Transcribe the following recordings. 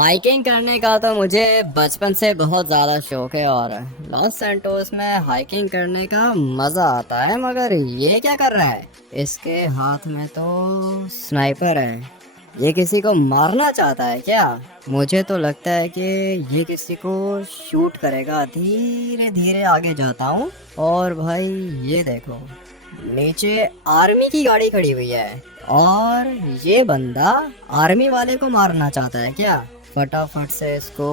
Hiking करने का तो मुझे बचपन से बहुत ज़्यादा शौक है और लॉस सैंटोस में हाइकिंग करने का मज़ा आता है। मगर ये क्या कर रहा है? इसके हाथ में तो स्नाइपर है। ये किसी को मारना चाहता है क्या? मुझे तो लगता है कि ये किसी को शूट करेगा। धीरे धीरे आगे जाता हूँ और भाई ये देखो, नीचे आर्मी की गाड़ी खड़ी हुई है और ये बंदा आर्मी वाले को मारना चाहता है क्या? फटाफट से इसको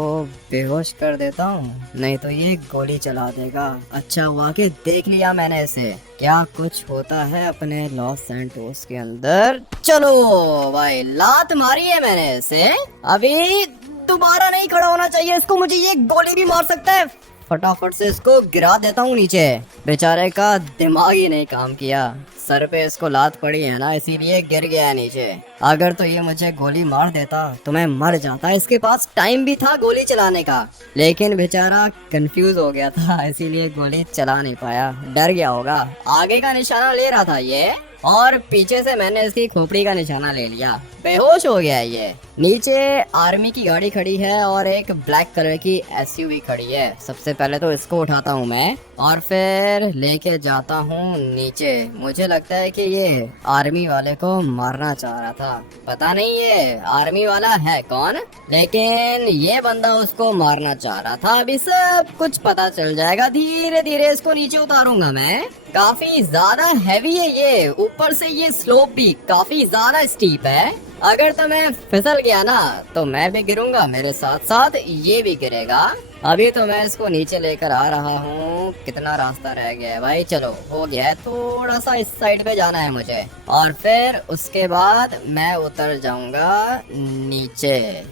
बेहोश कर देता हूँ, नहीं तो ये गोली चला देगा। अच्छा हुआ कि देख लिया मैंने इसे, क्या कुछ होता है अपने लॉस सैंटोस के अंदर। चलो भाई, लात मारी है मैंने इसे, अभी दोबारा नहीं खड़ा होना चाहिए इसको। मुझे ये गोली भी मार सकता है। फटाफट से इसको गिरा देता हूँ नीचे। बेचारे का दिमाग ही नहीं काम किया, सर पे इसको लात पड़ी है ना, इसीलिए गिर गया नीचे। अगर तो ये मुझे गोली मार देता तो मैं मर जाता। इसके पास टाइम भी था गोली चलाने का, लेकिन बेचारा कंफ्यूज हो गया था, इसीलिए गोली चला नहीं पाया। डर गया होगा। आगे का निशाना ले रहा था ये, और पीछे से मैंने इसकी खोपड़ी का निशाना ले लिया। बेहोश हो गया ये। नीचे आर्मी की गाड़ी खड़ी है और एक ब्लैक कलर की एसयूवी खड़ी है। सबसे पहले तो इसको उठाता हूँ मैं और फिर लेके जाता हूँ नीचे। मुझे लगता है कि ये आर्मी वाले को मारना चाह रहा था। पता नहीं ये आर्मी वाला है कौन, लेकिन ये बंदा उसको मारना चाह रहा था। अभी सब कुछ पता चल जाएगा। धीरे धीरे इसको नीचे उतारूंगा मैं। काफी ज्यादा हैवी है ये, ऊपर से ये स्लोप भी काफी ज्यादा स्टीप है। अगर तो मैं फिसल गया ना तो मैं भी गिरूंगा, मेरे साथ साथ ये भी गिरेगा। अभी तो मैं इसको नीचे लेकर आ रहा हूँ। कितना रास्ता रह गया है भाई? चलो हो गया है, थोड़ा सा इस साइड पे जाना है मुझे, और फिर उसके बाद मैं उतर जाऊंगा नीचे।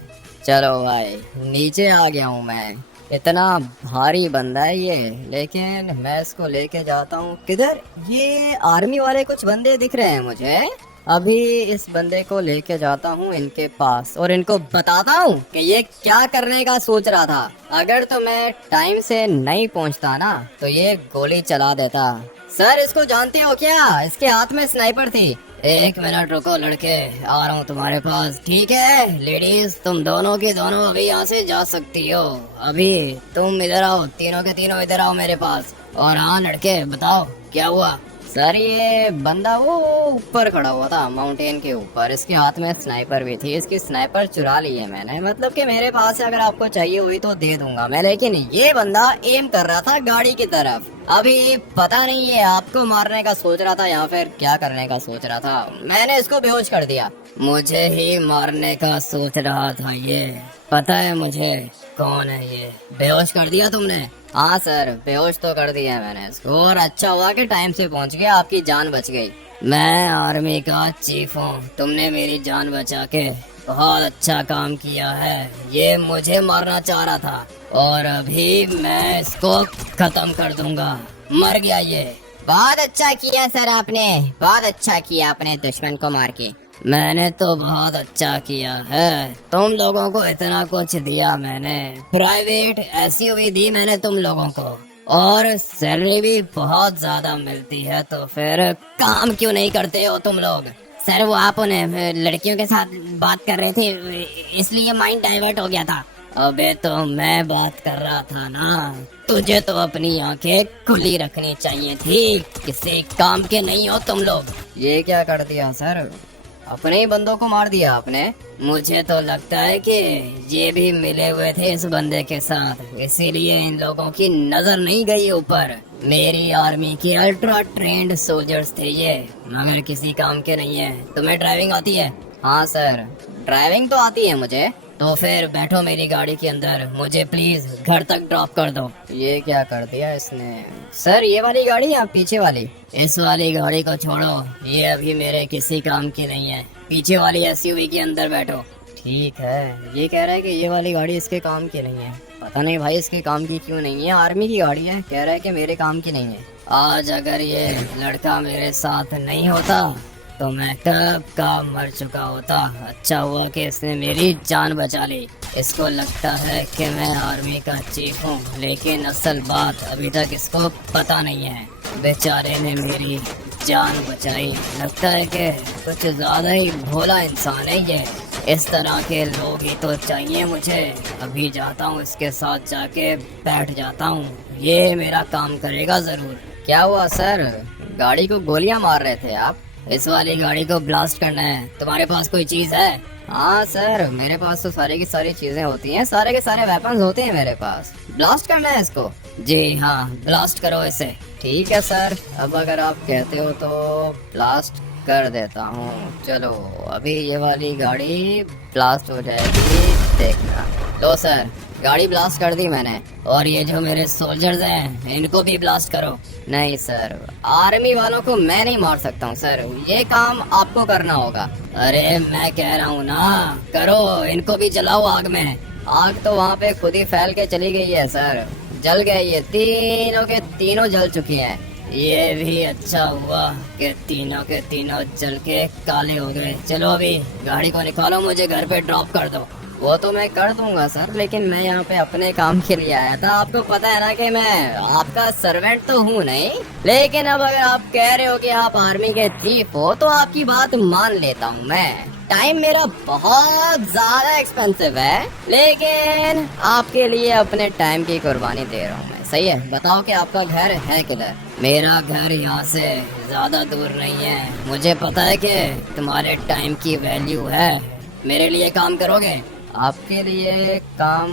चलो भाई, नीचे आ गया हूँ मैं। इतना भारी बंदा है ये, लेकिन मैं इसको लेके जाता हूँ किधर। ये आर्मी वाले कुछ बंदे दिख रहे हैं मुझे। अभी इस बंदे को लेके जाता हूँ इनके पास और इनको बताता हूँ कि ये क्या करने का सोच रहा था। अगर तो मैं टाइम से नहीं पहुँचता ना तो ये गोली चला देता। सर, इसको जानते हो क्या? इसके हाथ में स्नाइपर थी। एक मिनट रुको लड़के, आ रहा हूँ तुम्हारे पास। ठीक है लेडीज, तुम दोनों की दोनों अभी यहाँ से जा सकती हो। अभी तुम इधर आओ, तीनों के तीनों इधर आओ मेरे पास। और हाँ लड़के, बताओ क्या हुआ? सर, ये बंदा वो ऊपर खड़ा हुआ था माउंटेन के ऊपर, इसके हाथ में स्नाइपर भी थी। इसकी स्नाइपर चुरा ली है मैंने, मतलब कि मेरे पास है, अगर आपको चाहिए हुई तो दे दूंगा मैं। लेकिन ये बंदा एम कर रहा था गाड़ी की तरफ। अभी पता नहीं ये आपको मारने का सोच रहा था या फिर क्या करने का सोच रहा था। मैंने इसको बेहोश कर दिया। मुझे ही मारने का सोच रहा था ये, पता है मुझे कौन है ये। बेहोश कर दिया तुमने? हाँ सर, बेहोश तो कर दिया मैंने इसको, और अच्छा हुआ कि टाइम से पहुंच गया, आपकी जान बच गई। मैं आर्मी का चीफ हूँ, तुमने मेरी जान बचा के बहुत अच्छा काम किया है। ये मुझे मारना चाह रहा था और अभी मैं इसको खत्म कर दूंगा। मर गया ये। बहुत अच्छा किया सर आपने, बहुत अच्छा किया अपने दुश्मन को मार के। मैंने तो बहुत अच्छा किया है, तुम लोगों को इतना कुछ दिया मैंने, प्राइवेट एसयूवी दी मैंने तुम लोगों को, और सैलरी भी बहुत ज्यादा मिलती है। तो फिर काम क्यों नहीं करते हो तुम लोग? सर, वो आप उन्हें लड़कियों के साथ बात कर रहे थे, इसलिए माइंड डाइवर्ट हो गया था। अबे तो मैं बात कर रहा था ना, तुझे तो अपनी आंखें खुली रखनी चाहिए थी। किसी काम के नहीं हो तुम लोग। ये क्या कर दिया सर? अपने ही बंदों को मार दिया आपने। मुझे तो लगता है कि ये भी मिले हुए थे इस बंदे के साथ, इसीलिए इन लोगों की नजर नहीं गई ऊपर। मेरी आर्मी के अल्ट्रा ट्रेंड सोल्जर्स थे ये, मगर किसी काम के नहीं है। तुम्हें ड्राइविंग आती है? हाँ सर, ड्राइविंग तो आती है मुझे। तो फिर बैठो मेरी गाड़ी के अंदर, मुझे प्लीज घर तक ड्रॉप कर दो। ये क्या कर दिया इसने? सर, ये वाली गाड़ी या पीछे वाली? इस वाली गाड़ी को छोड़ो, ये अभी मेरे किसी काम की नहीं है। पीछे वाली एसयूवी के अंदर बैठो। ठीक है। ये कह रहा है कि ये वाली गाड़ी इसके काम की नहीं है। पता नहीं भाई इसके काम की क्यों नहीं है, आर्मी की गाड़ी है, कह रहा है कि मेरे काम की नहीं है। आज अगर ये लड़का मेरे साथ नहीं होता तो मैं कब का मर चुका होता। अच्छा हुआ कि इसने मेरी जान बचा ली। इसको लगता है कि मैं आर्मी का चीफ हूँ, लेकिन असल बात अभी तक इसको पता नहीं है। बेचारे ने मेरी जान बचाई। लगता है कि कुछ ज्यादा ही भोला इंसान है ये। इस तरह के लोग ही तो चाहिए मुझे। अभी जाता हूँ, इसके साथ जाके बैठ जाता हूँ, ये मेरा काम करेगा जरूर। क्या हुआ सर, गाड़ी को गोलियां मार रहे थे आप? इस वाली गाड़ी को ब्लास्ट करना है, तुम्हारे पास कोई चीज है? हाँ सर, मेरे पास तो सारी की सारी चीजें होती हैं, सारे के सारे वेपन्स होते हैं मेरे पास। ब्लास्ट करना है इसको? जी हाँ, ब्लास्ट करो इसे। ठीक है सर, अब अगर आप कहते हो तो ब्लास्ट कर देता हूँ। चलो अभी ये वाली गाड़ी ब्लास्ट हो जाएगी, देखना। लो सर, गाड़ी ब्लास्ट कर दी मैंने। और ये जो मेरे सोल्जर्स हैं इनको भी ब्लास्ट करो। नहीं सर, आर्मी वालों को मैं नहीं मार सकता हूँ सर, ये काम आपको करना होगा। अरे मैं कह रहा हूँ ना, करो, इनको भी जलाओ आग में। आग तो वहाँ पे खुद ही फैल के चली गई है सर, जल गए, ये तीनों के तीनों जल चुकी हैं। ये भी अच्छा हुआ कि तीनों के तीनों जल के काले हो गए। चलो अभी गाड़ी को निकालो, मुझे घर पे ड्रॉप कर दो। वो तो मैं कर दूंगा सर, लेकिन मैं यहाँ पे अपने काम के लिए आया था। आपको पता है ना कि मैं आपका सर्वेंट तो हूँ नहीं, लेकिन अब अगर आप कह रहे हो कि आप आर्मी के चीफ हो तो आपकी बात मान लेता हूँ मैं। टाइम मेरा बहुत ज्यादा एक्सपेंसिव है, लेकिन आपके लिए अपने टाइम की कुर्बानी दे रहा हूँ मैं। सही है, बताओ कि आपका घर है किधर? मेरा घर यहाँ से ज्यादा दूर नहीं है। मुझे पता है कि तुम्हारे टाइम की वैल्यू है, मेरे लिए काम करोगे? आपके लिए काम?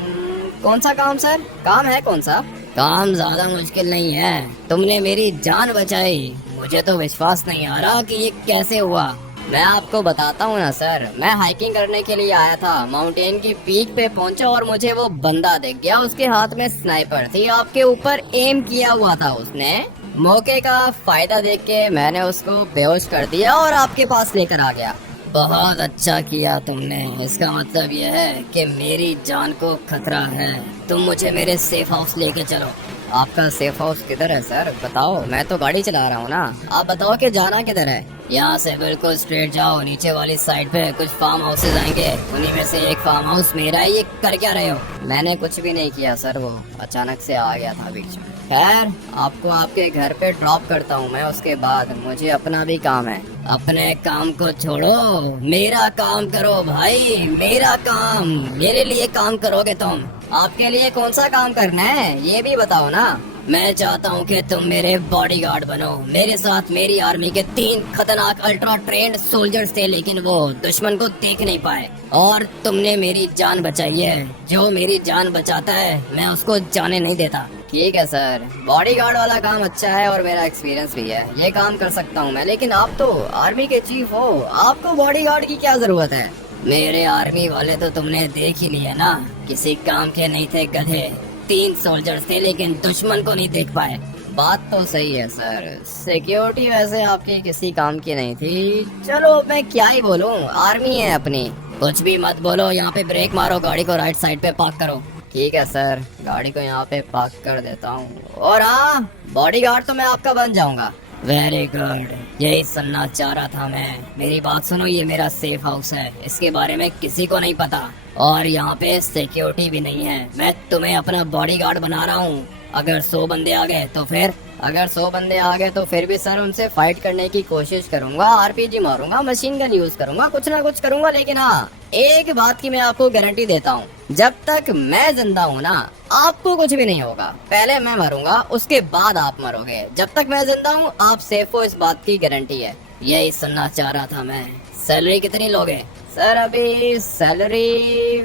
कौन सा काम सर? काम है कौन सा? काम ज्यादा मुश्किल नहीं है, तुमने मेरी जान बचाई। मुझे तो विश्वास नहीं आ रहा कि ये कैसे हुआ। मैं आपको बताता हूँ ना सर, मैं हाइकिंग करने के लिए आया था, माउंटेन की पीक पे पहुंचा और मुझे वो बंदा दिख गया, उसके हाथ में स्नाइपर थी, आपके ऊपर एम किया हुआ था उसने। मौके का फायदा देख के मैंने उसको बेहोश कर दिया और आपके पास लेकर आ गया। बहुत अच्छा किया तुमने, इसका मतलब यह है कि मेरी जान को खतरा है। तुम मुझे मेरे सेफ हाउस लेके चलो। आपका सेफ हाउस किधर है सर, बताओ? मैं तो गाड़ी चला रहा हूँ ना, आप बताओ कि जाना किधर है? यहाँ से बिल्कुल स्ट्रेट जाओ, नीचे वाली साइड पे कुछ फार्म हाउसेज आएंगे, उन्हीं में से एक फार्म हाउस मेरा है। ये कर क्या रहे हो? मैंने कुछ भी नहीं किया सर, वो अचानक से आ गया था बीच में। खैर, आपको आपके घर पे ड्रॉप करता हूँ मैं, उसके बाद मुझे अपना भी काम है। अपने काम को छोड़ो, मेरा काम करो भाई, मेरा काम। मेरे लिए काम करोगे तुम? आपके लिए कौन सा काम करना है ये भी बताओ ना। मैं चाहता हूँ कि तुम मेरे बॉडीगार्ड बनो। मेरे साथ मेरी आर्मी के 3 खतरनाक अल्ट्रा ट्रेंड सोल्जर्स थे, लेकिन वो दुश्मन को देख नहीं पाए और तुमने मेरी जान बचाई है। जो मेरी जान बचाता है मैं उसको जाने नहीं देता। ठीक है सर, बॉडीगार्ड वाला काम अच्छा है और मेरा एक्सपीरियंस भी है, ये काम कर सकता हूँ मैं। लेकिन आप तो आर्मी के चीफ हो, आपको बॉडीगार्ड की क्या जरूरत है? मेरे आर्मी वाले तो तुमने देख ही लिया ना, किसी काम के नहीं थे, गधे। 3 सोल्जर्स थे लेकिन दुश्मन को नहीं देख पाए। बात तो सही है सर, सिक्योरिटी वैसे आपकी किसी काम की नहीं थी। चलो मैं क्या ही बोलूं, आर्मी है अपनी। कुछ भी मत बोलो, यहाँ पे ब्रेक मारो, गाड़ी को राइट साइड पे पार्क करो। ठीक है सर, गाड़ी को यहाँ पे पार्क कर देता हूँ। और हाँ, बॉडीगार्ड तो मैं आपका बन जाऊंगा। वेरी गुड, यही सुनना चाह रहा था मैं। मेरी बात सुनो, ये मेरा सेफ हाउस है, इसके बारे में किसी को नहीं पता और यहाँ पे सिक्योरिटी भी नहीं है। मैं तुम्हें अपना बॉडीगार्ड बना रहा हूँ। अगर 100 बंदे आ गए तो फिर? अगर 100 बंदे आ गए तो फिर भी सर उनसे फाइट करने की कोशिश करूंगा, आरपीजी मारूंगा, मशीन गन यूज करूंगा, कुछ ना कुछ करूंगा। लेकिन हाँ, एक बात की मैं आपको गारंटी देता हूँ, जब तक मैं जिंदा हूँ ना, आपको कुछ भी नहीं होगा। पहले मैं मरूंगा, उसके बाद आप मरोगे। जब तक मैं जिंदा हूँ आप सेफ हो, इस बात की गारंटी है। यही सुनना चाह रहा था मैं। सैलरी कितनी लोगे? सर अभी सैलरी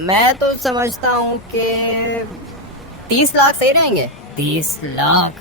मैं तो समझता हूँ कि 30 लाख सही रहेंगे। 30 लाख?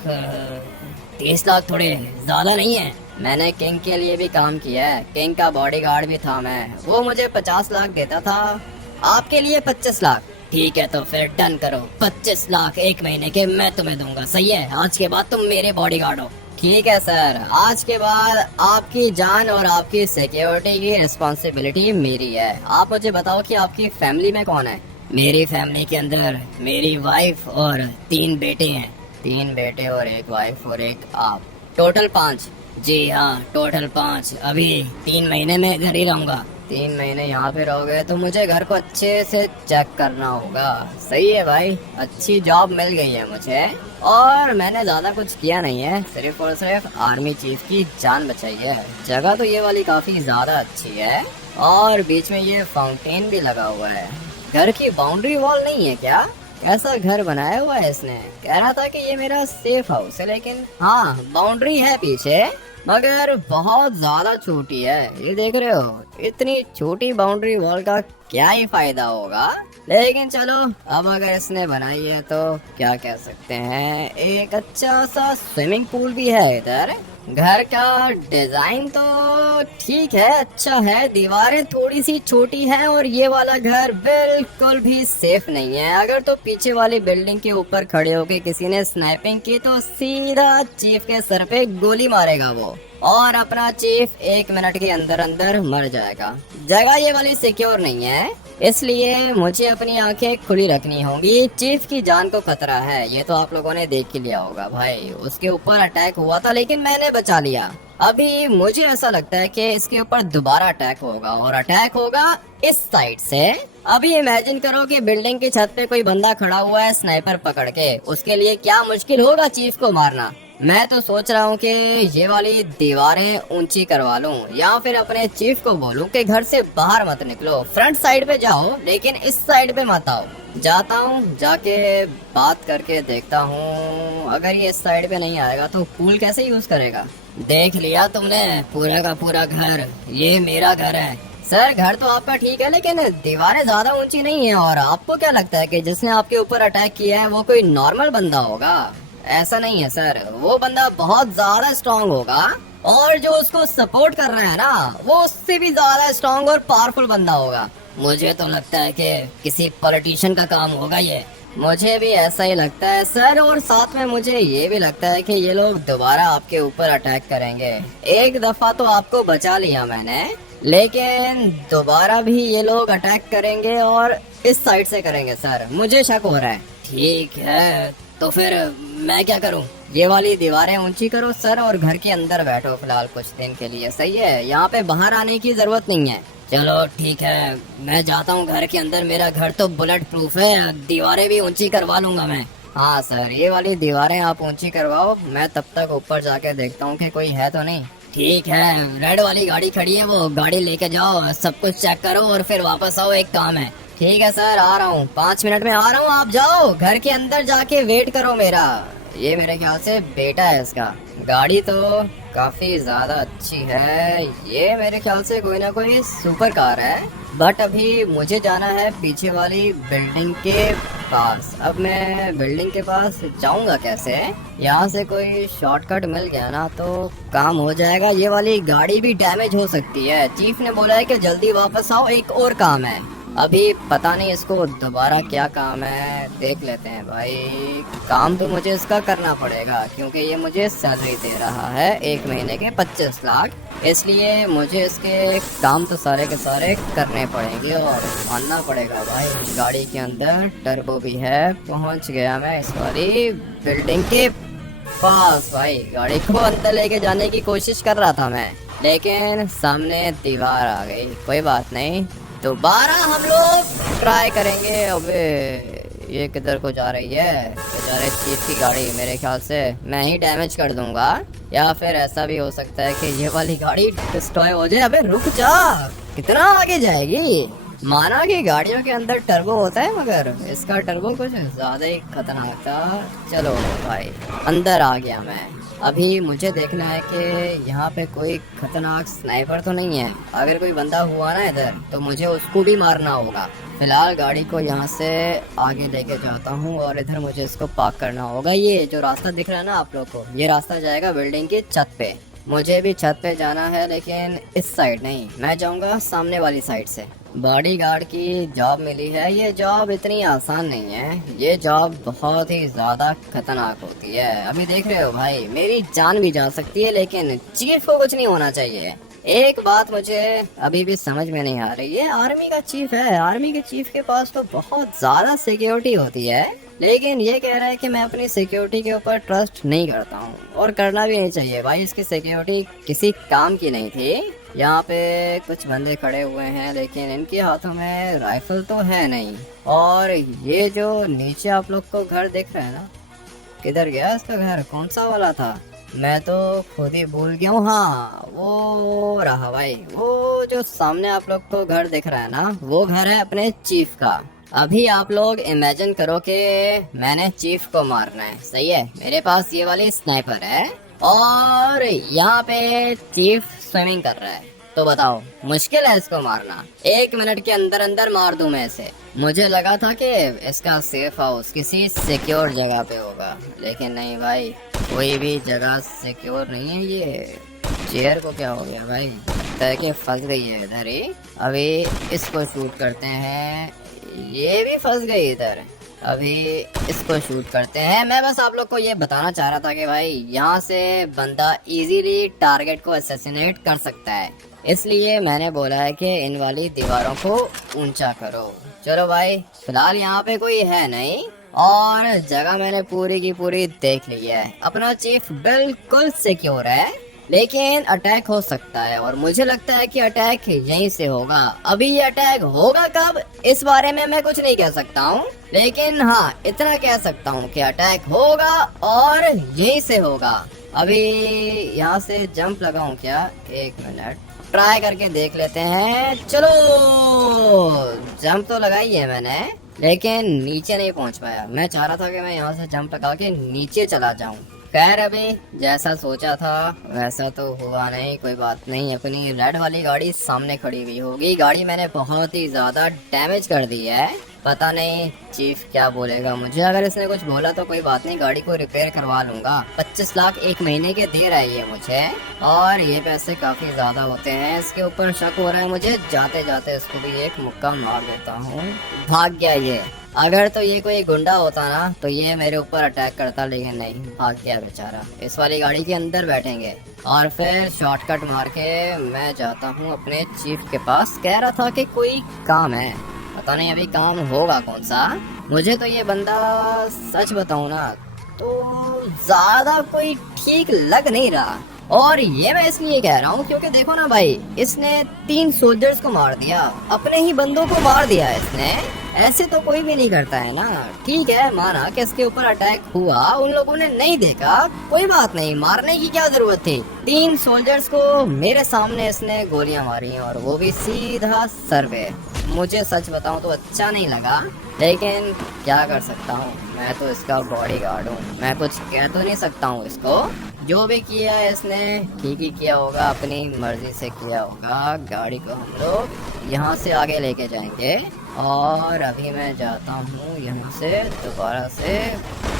30 लाख थोड़े ज्यादा नहीं है? मैंने किंग के लिए भी काम किया है, किंग का बॉडीगार्ड भी था मैं, वो मुझे 50 लाख देता था। आपके लिए 25 लाख? ठीक है तो फिर डन करो, 25 लाख 1 महीने के मैं तुम्हें दूंगा। सही है, आज के बाद तुम मेरे बॉडीगार्ड हो। ठीक है सर, आज के बाद आपकी जान और आपकी सिक्योरिटी की रिस्पॉन्सिबिलिटी मेरी है। आप मुझे बताओ कि आपकी फैमिली में कौन है? मेरी फैमिली के अंदर मेरी वाइफ और 3 बेटे हैं। 3 बेटे और 1 वाइफ और 1 आप, टोटल 5। जी हाँ, टोटल 5। अभी 3 महीने में घर ही रहूंगा। 3 महीने यहाँ पे रहोगे तो मुझे घर को अच्छे से चेक करना होगा। सही है भाई, अच्छी जॉब मिल गई है मुझे और मैंने ज्यादा कुछ किया नहीं है, सिर्फ और सिर्फ आर्मी चीफ की जान बचाई है। जगह तो ये वाली काफी ज्यादा अच्छी है और बीच में ये फाउंटेन भी लगा हुआ है। घर की बाउंड्री वॉल नहीं है क्या? कैसा घर बनाया हुआ है इसने। कह रहा था कि ये मेरा सेफ हाउस है, लेकिन हाँ बाउंड्री है पीछे, मगर बहुत ज्यादा छोटी है। ये देख रहे हो, इतनी छोटी बाउंड्री वॉल का क्या ही फायदा होगा। लेकिन चलो, अब अगर इसने बनाई है तो क्या कह सकते हैं। एक अच्छा सा स्विमिंग पूल भी है इधर। घर का डिजाइन तो ठीक है, अच्छा है। दीवारें थोड़ी सी छोटी हैं और ये वाला घर बिल्कुल भी सेफ नहीं है। अगर तो पीछे वाली बिल्डिंग के ऊपर खड़े होके किसी ने स्नाइपिंग की तो सीधा चीफ के सर पे गोली मारेगा वो, और अपना चीफ 1 मिनट के अंदर अंदर मर जाएगा। जगह ये वाली सिक्योर नहीं है, इसलिए मुझे अपनी आंखें खुली रखनी होंगी। चीफ की जान को खतरा है, ये तो आप लोगों ने देख ही लिया होगा भाई। उसके ऊपर अटैक हुआ था लेकिन मैंने बचा लिया। अभी मुझे ऐसा लगता है कि इसके ऊपर दोबारा अटैक होगा, और अटैक होगा इस साइड से। अभी इमेजिन करो कि बिल्डिंग की छत पे कोई बंदा खड़ा हुआ है स्नाइपर पकड़ के, उसके लिए क्या मुश्किल होगा चीफ को मारना। मैं तो सोच रहा हूँ कि ये वाली दीवारें ऊंची करवा लूं, या फिर अपने चीफ को बोलूं कि घर से बाहर मत निकलो, फ्रंट साइड पे जाओ लेकिन इस साइड पे मत आओ। जाता हूँ, जाके बात करके देखता हूँ। अगर ये इस साइड पे नहीं आएगा तो पूल कैसे यूज करेगा। देख लिया तुमने पूरा का पूरा घर, ये मेरा घर है। सर घर तो आपका ठीक है, लेकिन दीवारें ज्यादा ऊंची नहीं है। और आपको क्या लगता है कि जिसने आपके ऊपर अटैक किया है वो कोई नॉर्मल बंदा होगा? ऐसा नहीं है सर, वो बंदा बहुत ज्यादा स्ट्रांग होगा, और जो उसको सपोर्ट कर रहा है ना, वो उससे भी ज्यादा स्ट्रांग और पावरफुल बंदा होगा। मुझे तो लगता है कि किसी पॉलिटिशियन का काम होगा ये। मुझे भी ऐसा ही लगता है सर, और साथ में मुझे ये भी लगता है कि ये लोग दोबारा आपके ऊपर अटैक करेंगे। एक दफा तो आपको बचा लिया मैंने, लेकिन दोबारा भी ये लोग अटैक करेंगे और इस साइड से करेंगे सर, मुझे शक हो रहा है। ठीक है, तो फिर मैं क्या करूं? ये वाली दीवारें ऊंची करो सर, और घर के अंदर बैठो फिलहाल कुछ दिन के लिए, सही है? यहाँ पे बाहर आने की जरूरत नहीं है। चलो ठीक है, मैं जाता हूँ घर के अंदर। मेरा घर तो बुलेट प्रूफ है, दीवारें भी ऊंची करवा लूंगा मैं। हाँ सर, ये वाली दीवारें आप ऊंची करवाओ, मैं तब तक ऊपर जाके देखता हूँ कि कोई है तो नहीं। ठीक है, रेड वाली गाड़ी खड़ी है, वो गाड़ी लेके जाओ, सब कुछ चेक करो और फिर वापस आओ, एक काम है। ठीक है सर, आ रहा हूँ, 5 मिनट में आ रहा हूँ। आप जाओ घर के अंदर जाके वेट करो मेरा। ये मेरे ख्याल से बेटा है इसका। गाड़ी तो काफी ज्यादा अच्छी है, ये मेरे ख्याल से कोई ना कोई सुपर कार है। बट अभी मुझे जाना है पीछे वाली बिल्डिंग के पास। अब मैं बिल्डिंग के पास जाऊंगा कैसे? यहाँ से कोई शॉर्टकट मिल गया ना तो काम हो जाएगा। ये वाली गाड़ी भी डैमेज हो सकती है। चीफ ने बोला है कि जल्दी वापस आओ, एक और काम है। अभी पता नहीं इसको दोबारा क्या काम है, देख लेते हैं भाई। काम तो मुझे इसका करना पड़ेगा, क्योंकि ये मुझे सैलरी दे रहा है 1 महीने के 25 लाख, इसलिए मुझे इसके काम तो सारे के सारे करने पड़ेंगे और मानना पड़ेगा भाई। गाड़ी के अंदर टर्बो भी है। पहुंच गया मैं इस वाली बिल्डिंग के पास। भाई गाड़ी को अंदर लेके जाने की कोशिश कर रहा था मैं, लेकिन सामने दीवार आ गई। कोई बात नहीं, दोबारा हम लोग ट्राई करेंगे। अबे ये किधर को जा रही है? बेचारे चीफ की गाड़ी, मेरे ख्याल से मैं ही डैमेज कर दूंगा, या फिर ऐसा भी हो सकता है कि ये वाली गाड़ी डिस्ट्रॉय हो जाए। अबे रुक जा, कितना आगे जाएगी? माना कि गाड़ियों के अंदर टर्बो होता है, मगर इसका टर्बो कुछ ज्यादा ही खतरनाक था। चलो भाई, अंदर आ गया मैं। अभी मुझे देखना है कि यहाँ पे कोई खतरनाक स्नाइपर तो नहीं है। अगर कोई बंदा हुआ ना इधर तो मुझे उसको भी मारना होगा। फिलहाल गाड़ी को यहाँ से आगे लेके जाता हूँ और इधर मुझे इसको पार्क करना होगा। ये जो रास्ता दिख रहा है ना आप लोग को, ये रास्ता जाएगा बिल्डिंग की छत पे। मुझे भी छत पे जाना है, लेकिन इस साइड नहीं, मैं जाऊँगा सामने वाली साइड से। बॉडीगार्ड की जॉब मिली है। ये जॉब इतनी आसान नहीं है, ये जॉब बहुत ही ज्यादा खतरनाक होती है। अभी देख रहे हो भाई, मेरी जान भी जा सकती है, लेकिन चीफ को कुछ नहीं होना चाहिए। एक बात मुझे अभी भी समझ में नहीं आ रही है, आर्मी का चीफ है, आर्मी के चीफ के पास तो बहुत ज्यादा सिक्योरिटी होती है, लेकिन ये कह रहा है कि मैं अपनी सिक्योरिटी के ऊपर ट्रस्ट नहीं करता हूँ, और करना भी नहीं चाहिए भाई। इसकी सिक्योरिटी किसी काम की नहीं थी। यहाँ पे कुछ बंदे खड़े हुए हैं, लेकिन इनके हाथों में राइफल तो है नहीं। और ये जो नीचे आप लोग को घर दिख रहा है ना, किधर गया इसका घर? कौन सा वाला था? मैं तो खुद ही भूल गया हूँ। हाँ, वो रहा भाई, वो जो सामने आप लोग को घर दिख रहा है ना, वो घर है अपने चीफ का। अभी आप लोग इमेजिन करो कि मैंने चीफ को मारना है, सही है। मेरे पास ये वाली स्नाइपर है और यहाँ पे चीफ स्विमिंग कर रहा है। तो बताओ, मुश्किल है इसको मारना? 1 मिनट के अंदर अंदर मार दूं मैं इसे। मुझे लगा था कि इसका सेफ हाउस किसी सिक्योर जगह पे होगा, लेकिन नहीं भाई, कोई भी जगह सिक्योर नहीं है। ये चेयर को क्या हो गया भाई? तय के फंस गई है इधर ही। अभी इसको शूट करते हैं। ये भी फंस गई इधर। अभी इसको शूट करते हैं। मैं बस आप लोग को ये बताना चाह रहा था कि भाई यहाँ से बंदा इजीली टारगेट को असैसिनेट कर सकता है, इसलिए मैंने बोला है कि इन वाली दीवारों को ऊंचा करो। चलो भाई, फिलहाल यहाँ पे कोई है नहीं और जगह मैंने पूरी की पूरी देख ली है। अपना चीफ बिल्कुल सिक्योर है, लेकिन अटैक हो सकता है और मुझे लगता है कि अटैक यहीं से होगा। अभी ये अटैक होगा कब, इस बारे में मैं कुछ नहीं कह सकता हूँ, लेकिन हाँ इतना कह सकता हूँ कि अटैक होगा और यहीं से होगा। अभी यहाँ से जंप लगाऊं क्या? 1 मिनट, ट्राई करके देख लेते हैं। चलो, जंप तो लगाई है मैंने, लेकिन नीचे नहीं पहुंच पाया। मैं चाह रहा था कि मैं यहाँ से जंप लगा के नीचे चला जाऊं। खैर, अभी जैसा सोचा था वैसा तो हुआ नहीं। कोई बात नहीं, अपनी रेड वाली गाड़ी सामने खड़ी हुई होगी। गाड़ी मैंने बहुत ही ज्यादा डैमेज कर दी है। पता नहीं चीफ क्या बोलेगा मुझे। अगर इसने कुछ बोला तो कोई बात नहीं, गाड़ी को रिपेयर करवा लूंगा। 25 लाख 1 महीने के दे रहा है ये मुझे, और ये पैसे काफी ज्यादा होते हैं। इसके ऊपर शक हो रहा है मुझे। जाते जाते इसको भी एक मुक्का मार देता हूँ। भाग गया ये। अगर तो ये कोई गुंडा होता ना तो ये मेरे ऊपर अटैक करता, लेकिन नहीं, भाग गया बेचारा। इस वाली गाड़ी के अंदर बैठेंगे और फिर शॉर्टकट मार के मैं जाता हूँ अपने चीफ के पास। कह रहा था कि कोई काम है, पता नहीं अभी काम होगा कौन सा। मुझे तो ये बंदा, सच बताऊं ना तो ज्यादा कोई ठीक लग नहीं रहा। और ये मैं इसलिए कह रहा हूँ क्योंकि देखो ना भाई, इसने 3 सोल्जर्स को मार दिया, अपने ही बंदों को मार दिया इसने। ऐसे तो कोई भी नहीं करता है ना। ठीक है, माना कि इसके ऊपर अटैक हुआ, उन लोगों ने नहीं देखा, कोई बात नहीं, मारने की क्या जरूरत थी। 3 सोल्जर्स को मेरे सामने इसने गोलियां मारी और वो भी सीधा सर पे। मुझे सच बताऊं तो अच्छा नहीं लगा, लेकिन क्या कर सकता हूँ, मैं तो इसका बॉडीगार्ड हूँ। मैं कुछ कह तो नहीं सकता हूँ इसको। जो भी किया है इसने ठीक ही किया होगा, अपनी मर्जी से किया होगा। गाड़ी को हम लोग यहाँ से आगे लेके जाएंगे और अभी मैं जाता हूँ यहाँ से दोबारा से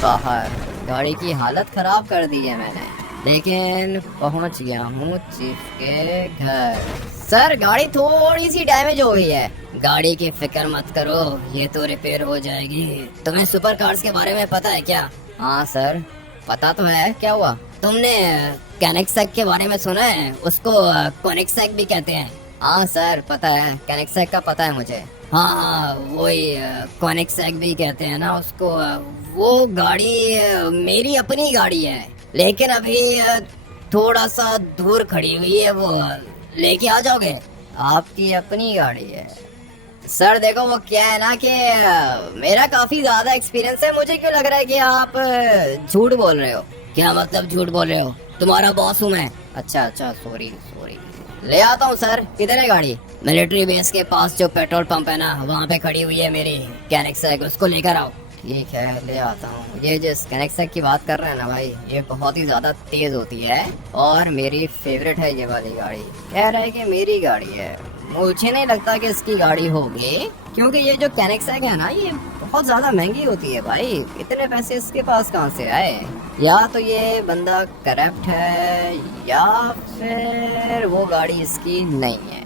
बाहर। गाड़ी की हालत खराब कर दी है मैंने, लेकिन पहुँच गया हूँ चीफ के घर। सर, गाड़ी थोड़ी सी डैमेज हो गई है। गाड़ी की फिक्र मत करो, ये तो रिपेयर हो जाएगी। तुम्हें सुपर कार्स के बारे में पता है क्या? हाँ सर, पता तो है। क्या हुआ? तुमने कैनेक्सैक के बारे में सुना है? उसको कोनिक्सैक भी कहते हैं। हाँ सर, पता है, कैनेक्सैक का पता है मुझे। हाँ, वही कोनिक्सैक भी कहते हैं ना उसको। वो गाड़ी मेरी अपनी गाड़ी है, लेकिन अभी थोड़ा सा दूर खड़ी हुई है। वो लेके आ जाओगे? आपकी अपनी गाड़ी है सर। देखो, वो क्या है ना कि मेरा काफी ज्यादा एक्सपीरियंस है। मुझे क्यों लग रहा है कि आप झूठ बोल रहे हो। क्या मतलब झूठ बोल रहे हो? तुम्हारा बॉस हूँ मैं। अच्छा, सॉरी। ले आता हूँ सर। किधर है गाड़ी? मिलिट्री बेस के पास जो पेट्रोल पंप है ना, वहाँ पे खड़ी हुई है मेरी कैनेक्सैक, उसको लेकर आओ। ठीक है, ले आता हूँ। ये जिस कैनेक्सैक की बात कर रहे हैं ना भाई, ये बहुत ही ज्यादा तेज होती है और मेरी फेवरेट है ये वाली गाड़ी। कह रहा है कि मेरी गाड़ी है, मुझे नहीं लगता कि इसकी गाड़ी होगी, क्योंकि ये जो कैनेक्सैक है ना, ये बहुत ज्यादा महंगी होती है भाई। इतने पैसे इसके पास कहाँ से आए? या तो ये बंदा करप्ट है या फिर वो गाड़ी इसकी नहीं है।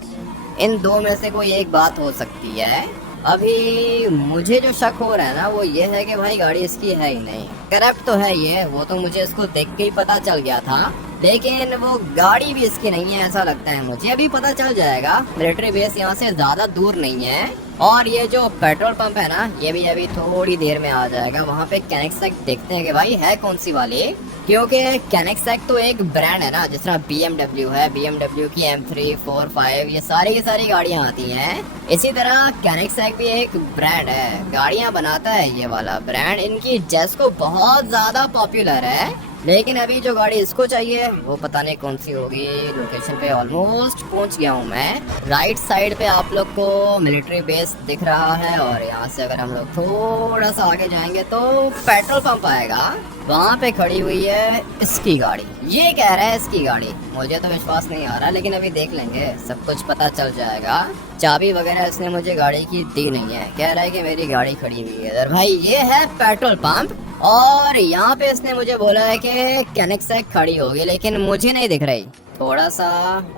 इन दो में से कोई एक बात हो सकती है। अभी मुझे जो शक हो रहा है ना, वो ये है कि भाई गाड़ी इसकी है ही नहीं। करप्ट तो है ये, वो तो मुझे इसको देख के ही पता चल गया था, लेकिन वो गाड़ी भी इसकी नहीं है ऐसा लगता है मुझे। अभी पता चल जाएगा। मिलिट्री बेस यहाँ से ज्यादा दूर नहीं है और ये जो पेट्रोल पंप है ना, ये भी अभी थोड़ी देर में आ जाएगा। वहाँ पे कैनेक्सैक देखते हैं कि भाई है कौन सी वाली, क्योंकि कैनेक्सैक तो एक ब्रांड है ना, जिस तरह BMW है, BMW की M3, 4, 5, ये सारी की सारी गाड़ियाँ आती हैं। इसी तरह कैनेक्सैक भी एक ब्रांड है, गाड़ियाँ बनाता है ये वाला ब्रांड। इनकी जेस्को बहुत ज्यादा पॉपुलर है, लेकिन अभी जो गाड़ी इसको चाहिए वो पता नहीं कौन सी होगी। लोकेशन पे ऑलमोस्ट पहुंच गया हूँ मैं। राइट साइड पे आप लोग को मिलिट्री बेस दिख रहा है और यहाँ से अगर हम लोग थोड़ा सा आगे जाएंगे तो पेट्रोल पंप आएगा। वहाँ पे खड़ी हुई है इसकी गाड़ी। ये कह रहा है इसकी गाड़ी, मुझे तो विश्वास नहीं आ रहा, लेकिन अभी देख लेंगे, सब कुछ पता चल जाएगा। चाबी वगैरह इसने मुझे गाड़ी की दी नहीं है, कह रहा है कि मेरी गाड़ी खड़ी हुई है इधर। भाई ये है पेट्रोल पंप और यहाँ पे इसने मुझे बोला है कि कनेक्सेक खड़ी होगी, लेकिन मुझे नहीं दिख रही। थोड़ा सा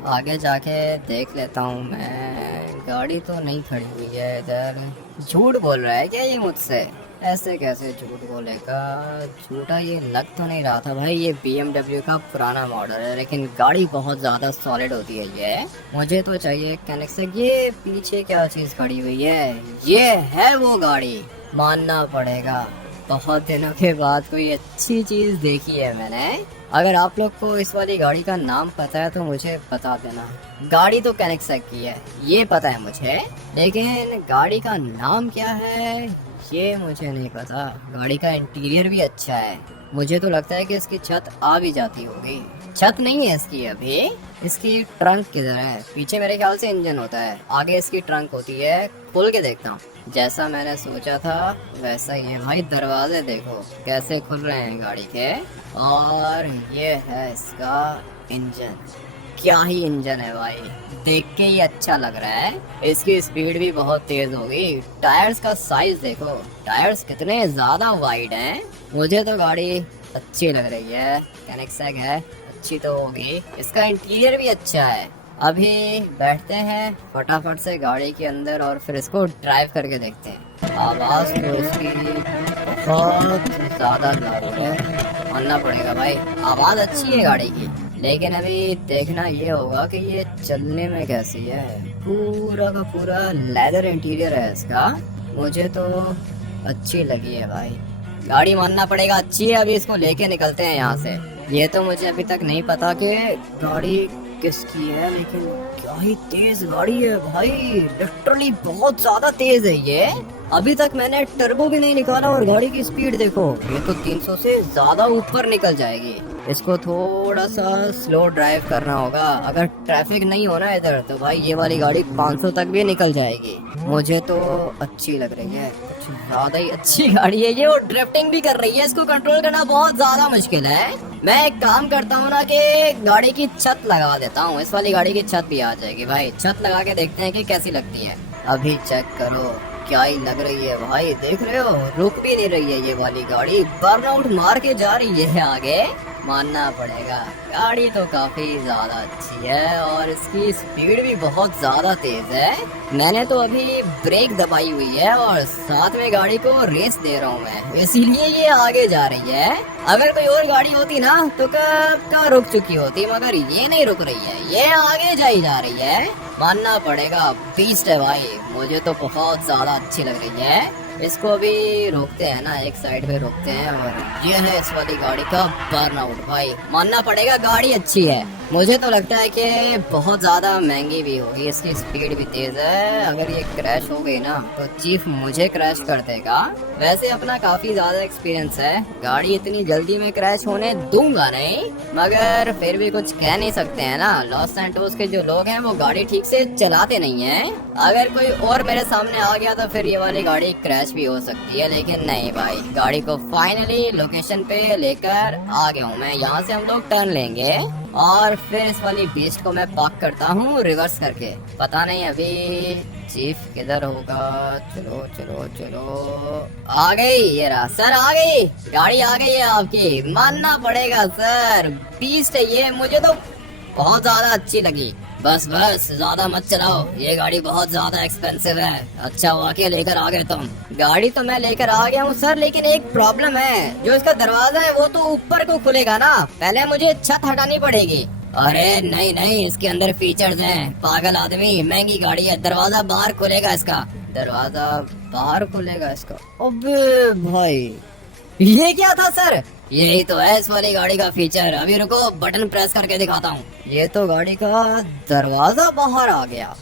आगे जाके देख लेता हूँ मैं। गाड़ी तो नहीं खड़ी हुई है इधर। झूठ बोल रहा है क्या ये मुझसे? ऐसे कैसे झूठ बोलेगा? झूठा ये लग तो नहीं रहा था भाई। ये BMW का पुराना मॉडल है, लेकिन गाड़ी बहुत ज्यादा सॉलिड होती है ये। मुझे तो चाहिए कनेक्सेक। ये पीछे क्या चीज खड़ी हुई है? ये है वो गाड़ी, मानना पड़ेगा। बहुत दिनों के बाद कोई अच्छी चीज देखी है मैंने। अगर आप लोग को इस वाली गाड़ी का नाम पता है तो मुझे बता देना। गाड़ी तो कनेक्सेक की है, ये पता है मुझे, लेकिन गाड़ी का नाम क्या है ये मुझे नहीं पता। गाड़ी का इंटीरियर भी अच्छा है। मुझे तो लगता है कि इसकी छत आ भी जाती होगी। छत नहीं है इसकी अभी। इसकी ट्रंक किधर है? पीछे मेरे ख्याल से इंजन होता है, आगे इसकी ट्रंक होती है। खोल के देखता हूँ। जैसा मैंने सोचा था वैसा ही है भाई। दरवाजे देखो कैसे खुल रहे हैं गाड़ी के। और ये है इसका इंजन। क्या ही इंजन है भाई, देख के ही अच्छा लग रहा है। इसकी स्पीड भी बहुत तेज होगी। टायर्स का साइज देखो, टायर्स कितने ज्यादा वाइड हैं। मुझे तो गाड़ी अच्छी लग रही है। कनेक्सेक है, अच्छी तो होगी। इसका इंटीरियर भी अच्छा है। अभी बैठते हैं फटाफट से गाड़ी के अंदर और फिर इसको ड्राइव करके देखते हैं। आवाज तो इसकी बहुत ज्यादा लाउड है, मानना पड़ेगा भाई। आवाज अच्छी है गाड़ी की, लेकिन अभी देखना ये होगा कि ये चलने में कैसी है। पूरा का पूरा लेदर इंटीरियर है इसका। मुझे तो अच्छी लगी है भाई गाड़ी, मानना पड़ेगा अच्छी है। अभी इसको लेके निकलते हैं यहाँ से। ये तो मुझे अभी तक नहीं पता कि गाड़ी किसकी है, लेकिन क्या ही तेज गाड़ी है भाई। लिटरली बहुत ज्यादा तेज है ये। अभी तक मैंने टर्बो भी नहीं निकाला और गाड़ी की स्पीड देखो, ये तो 300 से ज्यादा ऊपर निकल जाएगी। इसको थोड़ा सा स्लो ड्राइव करना होगा। अगर ट्रैफिक नहीं हो ना इधर तो भाई ये वाली गाड़ी 500 तक भी निकल जाएगी। मुझे तो अच्छी लग रही है, कुछ ज्यादा ही अच्छी गाड़ी है ये। और ड्रिफ्टिंग भी कर रही है, इसको कंट्रोल करना बहुत ज्यादा मुश्किल है। मैं एक काम करता हूँ ना कि गाड़ी की छत लगा देता हूँ। इस वाली गाड़ी की छत भी आ जाएगी भाई। छत लगा के देखते हैं कि कैसी लगती है। अभी चेक करो क्या ही लग रही है भाई, देख रहे हो? रुक भी नहीं रही है ये वाली गाड़ी, बर्नआउट मार के जा रही है आगे, मानना पड़ेगा। गाड़ी तो काफी ज्यादा अच्छी है और इसकी स्पीड भी बहुत ज्यादा तेज है। मैंने तो अभी ब्रेक दबाई हुई है और साथ में गाड़ी को रेस दे रहा हूँ मैं, इसीलिए ये आगे जा रही है। अगर कोई और गाड़ी होती ना तो कब का रुक चुकी होती, मगर ये नहीं रुक रही है, ये आगे जाई जा रही है। मानना पड़ेगा बीस्ट है भाई, मुझे तो बहुत ज्यादा अच्छी लग रही है। इसको अभी रोकते हैं ना, एक साइड पे रोकते हैं। और ये है इस वाली गाड़ी का बर्नआउट भाई, मानना पड़ेगा गाड़ी अच्छी है। मुझे तो लगता है कि बहुत ज्यादा महंगी भी होगी, इसकी स्पीड भी तेज है। अगर ये क्रैश हो गई ना तो चीफ मुझे क्रैश कर देगा। वैसे अपना काफी ज्यादा एक्सपीरियंस है, गाड़ी इतनी जल्दी में क्रैश होने दूंगा नहीं, मगर फिर भी कुछ कह नहीं सकते हैं ना। लॉस सैंटोस के जो लोग हैं वो गाड़ी ठीक से चलाते नहीं है। अगर कोई और मेरे सामने आ गया तो फिर ये वाली गाड़ी क्रैश भी हो सकती है, लेकिन नहीं भाई, गाड़ी को फाइनली लोकेशन पे लेकर आ गया हूँ मैं। यहाँ से हम लोग टर्न लेंगे और फिर इस वाली बीस्ट को मैं पार्क करता हूँ रिवर्स करके। पता नहीं अभी चीफ किधर होगा। चलो चलो चलो, आ गई, ये रहा सर, आ गई गाड़ी, आ गई है आपकी, मानना पड़ेगा सर। बीस्ट है ये, मुझे तो बहुत ज्यादा अच्छी लगी। बस बस ज्यादा मत चलाओ, ये गाड़ी बहुत ज्यादा एक्सपेंसिव है। अच्छा हुआ के लेकर आ गए तुम। गाड़ी तो मैं लेकर आ गया हूँ सर, लेकिन एक प्रॉब्लम है, जो इसका दरवाजा है वो तो ऊपर को खुलेगा ना, पहले मुझे छत हटानी पड़ेगी। अरे नहीं नहीं, इसके अंदर फीचर्स हैं पागल आदमी, महंगी गाड़ी है, दरवाजा बाहर खुलेगा इसका, दरवाजा बाहर खुलेगा इसका। अबे भाई ये क्या था सर? यही तो है इस वाली गाड़ी का फीचर। अभी रुको, बटन प्रेस करके दिखाता हूँ। ये तो गाड़ी का दरवाजा बाहर आ गया,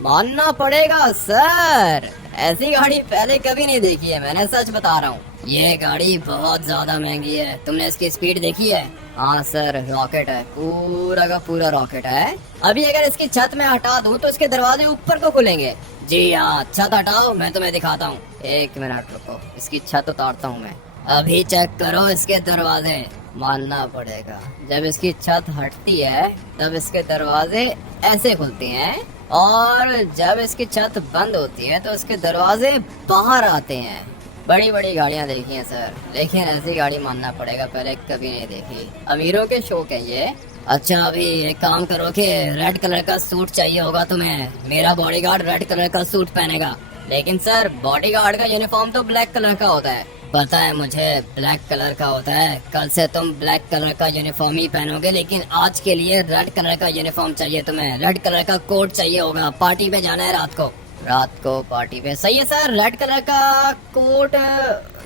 मानना पड़ेगा सर। ऐसी गाड़ी पहले कभी नहीं देखी है मैंने, सच बता रहा हूँ। ये गाड़ी बहुत ज्यादा महंगी है। तुमने इसकी स्पीड देखी है? हाँ सर, रॉकेट है, पूरा का पूरा रॉकेट है। अभी अगर इसकी छत में हटा दूं तो इसके दरवाजे ऊपर को खुलेंगे। जी हाँ, छत हटाओ, मैं तुम्हें दिखाता हूँ। 1 मिनट रुको, इसकी छत उतारता हूँ मैं। अभी चेक करो इसके दरवाजे। मानना पड़ेगा, जब इसकी छत हटती है तब इसके दरवाजे ऐसे खुलते हैं, और जब इसकी छत बंद होती है तो इसके दरवाजे बाहर आते हैं। बड़ी बड़ी गाड़ियां देखी हैं सर, लेकिन ऐसी गाड़ी मानना पड़ेगा पहले कभी नहीं देखी। अमीरों के शौक है ये। अच्छा, अभी एक काम करो कि रेड कलर का सूट चाहिए होगा तुम्हें। मेरा बॉडीगार्ड रेड कलर का सूट पहनेगा। लेकिन सर, बॉडीगार्ड का यूनिफॉर्म तो ब्लैक कलर का होता है। पता है मुझे, ब्लैक कलर का होता है। कल से तुम ब्लैक कलर का यूनिफॉर्म ही पहनोगे, लेकिन आज के लिए रेड कलर का यूनिफॉर्म चाहिए तुम्हें। रेड कलर का कोट चाहिए होगा, पार्टी पे जाना है रात को। रात को पार्टी पे? सही है सर, रेड कलर का कोट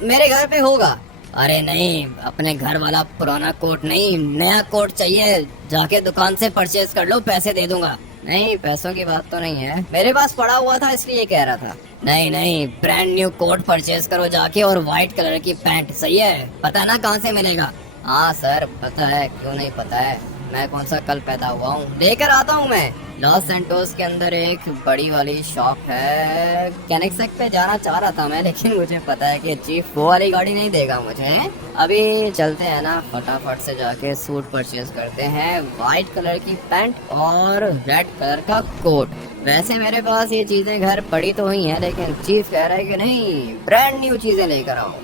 मेरे घर पे होगा। अरे नहीं, अपने घर वाला पुराना कोट नहीं, नया कोट चाहिए। जाके दुकान से परचेज कर लो, पैसे दे दूंगा। नहीं, पैसों की बात तो नहीं है, मेरे पास पड़ा हुआ था इसलिए कह रहा था। नहीं नहीं, ब्रांड न्यू कोट परचेज करो जाके, और व्हाइट कलर की पैंट। सही है? पता ना कहाँ से मिलेगा? हाँ सर पता है, क्यों नहीं पता है। मैं कौन सा कल पैदा हुआ हूँ, लेकर आता हूँ मैं। लॉस सैंटोस के अंदर एक बड़ी वाली शॉप है, कैनिक्सेक पे जाना चाह रहा था मैं, लेकिन मुझे पता है कि चीफ वो वाली गाड़ी नहीं देगा मुझे। अभी चलते हैं ना, फटाफट से जाके सूट परचेज करते हैं, व्हाइट कलर की पैंट और रेड कलर का कोट। वैसे मेरे पास ये चीजें घर पड़ी तो हुई हैं, लेकिन चीफ कह रहा है कि नहीं, ब्रांड न्यू चीजें लेकर आओ।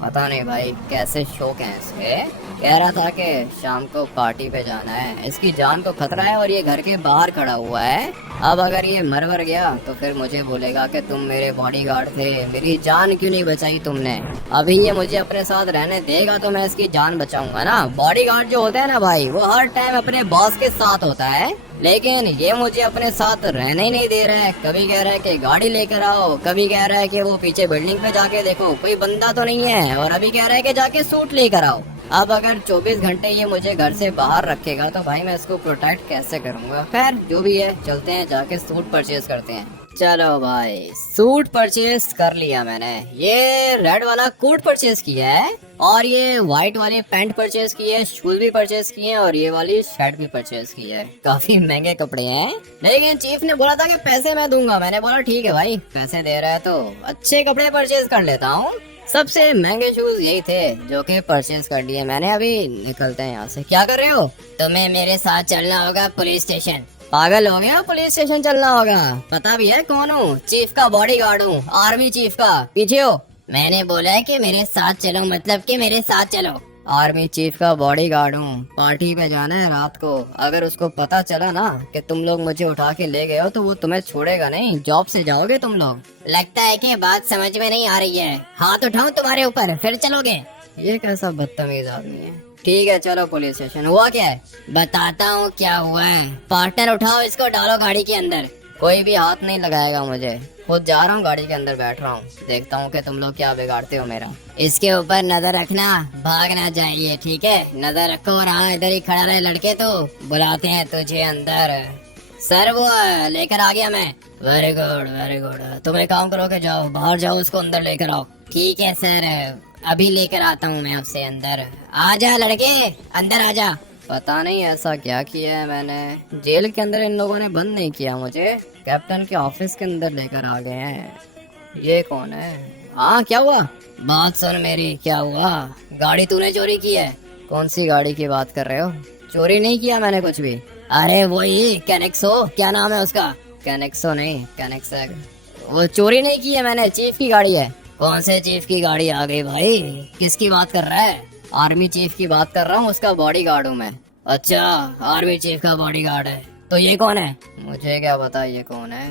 पता नहीं भाई कैसे शौक हैं इसके। कह रहा था कि शाम को पार्टी पे जाना है, इसकी जान को खतरा है और ये घर के बाहर खड़ा हुआ है। अब अगर ये मर गया तो फिर मुझे बोलेगा कि तुम मेरे बॉडीगार्ड थे, मेरी जान क्यों नहीं बचाई तुमने। अभी ये मुझे अपने साथ रहने देगा तो मैं इसकी जान बचाऊंगा ना। बॉडीगार्ड जो होता है ना भाई, वो हर टाइम अपने बॉस के साथ होता है, लेकिन ये मुझे अपने साथ रहने ही नहीं दे रहा है। कभी कह रहा है कि गाड़ी लेकर आओ, कभी कह रहा है कि वो पीछे बिल्डिंग पे जाके देखो कोई बंदा तो नहीं है, और अभी कह रहा है कि जाके सूट लेकर आओ। अब अगर 24 घंटे ये मुझे घर से बाहर रखेगा तो भाई मैं इसको प्रोटेक्ट कैसे करूंगा। खैर जो भी है, चलते हैं, जाके सूट परचेज करते हैं। चलो भाई, सूट परचेज कर लिया मैंने। ये रेड वाला कोट परचेज किया है, और ये व्हाइट वाली पैंट परचेज की है, शूज भी परचेज किए हैं, और ये वाली शर्ट भी परचेज की है। काफी महंगे कपड़े हैं, लेकिन चीफ ने बोला था कि पैसे मैं दूंगा। मैंने बोला ठीक है भाई, पैसे दे रहा है तो अच्छे कपड़े परचेज कर लेता हूँ। सबसे महंगे शूज यही थे जो कि परचेज कर लिए मैंने। अभी निकलते हैं यहाँ से। क्या कर रहे हो? तुम्हें मेरे साथ चलना होगा पुलिस स्टेशन। पागल हो गया? पुलिस स्टेशन चलना होगा? पता भी है कौन हूँ? चीफ का बॉडीगार्ड हूँ, आर्मी चीफ का। पीछे हो? मैंने बोला है कि मेरे साथ चलो, मतलब कि मेरे साथ चलो। आर्मी चीफ का बॉडीगार्ड हूँ, पार्टी पे जाना है रात को। अगर उसको पता चला ना कि तुम लोग मुझे उठा के ले गए हो तो वो तुम्हें छोड़ेगा नहीं, जॉब से जाओगे तुम लोग। लगता है कि बात समझ में नहीं आ रही है। हाथ उठाऊं तुम्हारे ऊपर फिर चलोगे? ये कैसा बदतमीज आदमी है। ठीक है चलो पुलिस स्टेशन। हुआ क्या है? बताता हूँ क्या हुआ है। पार्टनर उठाओ इसको, डालो गाड़ी के अंदर। कोई भी हाथ नहीं लगाएगा मुझे, खुद जा रहा हूँ, गाड़ी के अंदर बैठ रहा हूँ, देखता हूँ कि तुम लोग क्या बिगाड़ते हो मेरा। इसके ऊपर नजर रखना, भाग ना जाइए, ठीक है? नजर रखो। और हाँ, इधर ही खड़ा रहे लड़के, तो बुलाते हैं तुझे अंदर। सर वो लेकर आ गया मैं। Very good very good. तुम एक काम करो कि जाओ बाहर जाओ, उसको अंदर लेकर आओ। ठीक है सर, अभी लेकर आता हूँ मैं आपसे अंदर। आजा लड़के, अंदर आजा। पता नहीं ऐसा क्या किया है मैंने, जेल के अंदर इन लोगों ने बंद नहीं किया मुझे, कैप्टन के ऑफिस के अंदर लेकर आ गए हैं। ये कौन है? हाँ क्या हुआ? बात सुन मेरी, क्या हुआ? गाड़ी तूने चोरी की है? कौन सी गाड़ी की बात कर रहे हो? चोरी नहीं किया मैंने कुछ भी। अरे वही कैनेक्सो, क्या नाम है उसका? कैनेक्सो नहीं, कैनेक्सेक। वो चोरी नहीं की है मैंने, चीफ की गाड़ी है। कौन से चीफ की गाड़ी आ गई भाई? किसकी बात कर रहा है? आर्मी चीफ की बात कर रहा हूँ, उसका बॉडीगार्ड हूँ मैं। अच्छा, आर्मी चीफ का बॉडीगार्ड है तो ये कौन है? मुझे क्या पता ये कौन है।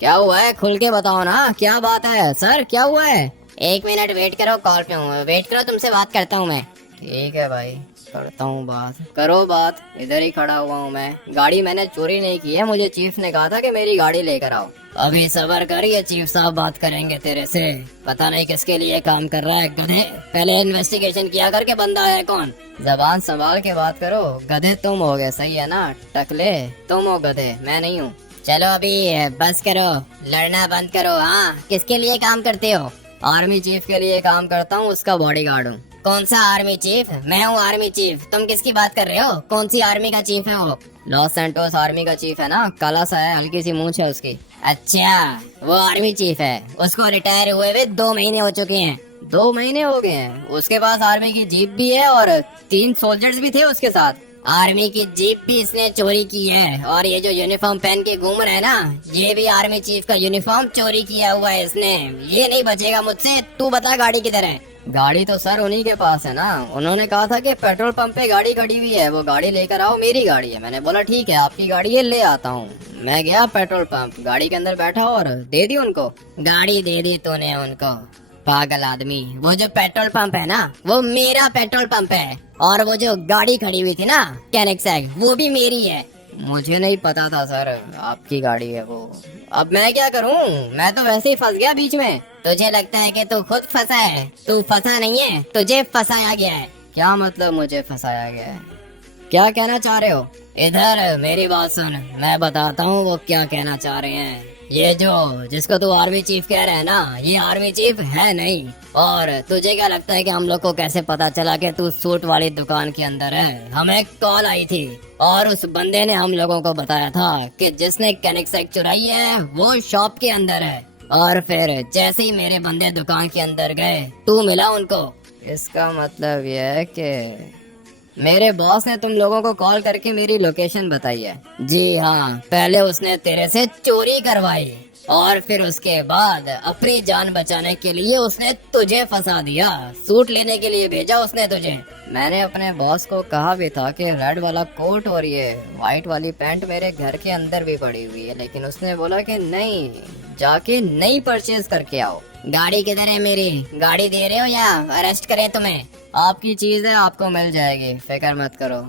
क्या हुआ है, खुल के बताओ ना, क्या बात है? सर क्या हुआ है? 1 मिनट वेट करो, कॉल पे हूँ, वेट करो, तुमसे बात करता हूँ मैं। ठीक है भाई, करता हूँ बात। करो बात, इधर ही खड़ा हुआ हूँ मैं। गाड़ी मैंने चोरी नहीं की है, मुझे चीफ ने कहा था कि मेरी गाड़ी लेकर आओ। अभी सबर करिए, चीफ साहब बात करेंगे तेरे से। पता नहीं किसके लिए काम कर रहा है गधे, पहले इन्वेस्टिगेशन किया करके बंदा है कौन। जबान संभाल के बात करो, गधे तुम हो गए, सही है ना? टकले तुम हो गधे, मैं नहीं हूँ। चलो अभी बस करो, लड़ना बंद करो। हाँ, किसके लिए काम करते हो? आर्मी चीफ के लिए काम करता हूँ, उसका बॉडीगार्ड हूँ। कौन सा आर्मी चीफ? मैं हूँ आर्मी चीफ। तुम किसकी बात कर रहे हो? कौन सी आर्मी का चीफ है वो? लॉस सैंटोस आर्मी का चीफ है ना, काला सा है, हल्की सी मूंछ है उसकी। अच्छा, वो आर्मी चीफ है। उसको रिटायर हुए हुए 2 महीने हो चुके हैं। 2 महीने हो गए हैं? उसके पास आर्मी की जीप भी है और 3 सोल्जर्स भी थे उसके साथ। आर्मी की जीप भी इसने चोरी की है, और ये जो यूनिफॉर्म पहन के घूम रहा है ना, ये भी आर्मी चीफ का यूनिफॉर्म चोरी किया हुआ है इसने। ये नहीं बचेगा मुझसे। तू बता गाड़ी किधर है? गाड़ी तो सर उन्हीं के पास है ना। उन्होंने कहा था कि पेट्रोल पंप पे गाड़ी खड़ी हुई है, वो गाड़ी लेकर आओ, मेरी गाड़ी है। मैंने बोला ठीक है, आपकी गाड़ी है, ले आता हूँ। मैं गया पेट्रोल पंप, गाड़ी के अंदर बैठा और दे दी उनको गाड़ी। दे दी तूने उनको? पागल आदमी, वो जो पेट्रोल पंप है ना, वो मेरा पेट्रोल पंप है, और वो जो गाड़ी खड़ी हुई थी ना कैनेक्सैग, वो भी मेरी है। मुझे नहीं पता था सर, आपकी गाड़ी है वो। अब मैं क्या करूं? मैं तो वैसे ही फंस गया बीच में। तुझे लगता है कि तू खुद फंसा है? तू फंसा नहीं है, तुझे फंसाया गया है। क्या मतलब मुझे फंसाया गया है? क्या कहना चाह रहे हो? इधर मेरी बात सुन, मैं बताता हूँ वो क्या कहना चाह रहे हैं। ये जो जिसको तू आर्मी चीफ कह रहा है ना, ये आर्मी चीफ है नहीं। और तुझे क्या लगता है कि हम लोग को कैसे पता चला कि तू सूट वाली दुकान के अंदर है? हमें कॉल आई थी और उस बंदे ने हम लोगों को बताया था कि जिसने कैनेक्सैग चुराई है वो शॉप के अंदर है। और फिर जैसे ही मेरे बंदे दुकान के अंदर गए, तू मिला उनको। इसका मतलब ये है कि मेरे बॉस ने तुम लोगों को कॉल करके मेरी लोकेशन बताई है? जी हाँ, पहले उसने तेरे से चोरी करवाई और फिर उसके बाद अपनी जान बचाने के लिए उसने तुझे फंसा दिया। सूट लेने के लिए भेजा उसने तुझे। मैंने अपने बॉस को कहा भी था कि रेड वाला कोट और ये व्हाइट वाली पैंट मेरे घर के अंदर भी पड़ी हुई है, लेकिन उसने बोला कि नहीं, जाके नई परचेज करके आओ। गाड़ी किधर है मेरी? गाड़ी दे रहे हो या अरेस्ट करें तुम्हें? आपकी चीज है, आपको मिल जाएगी, फिक्र मत करो।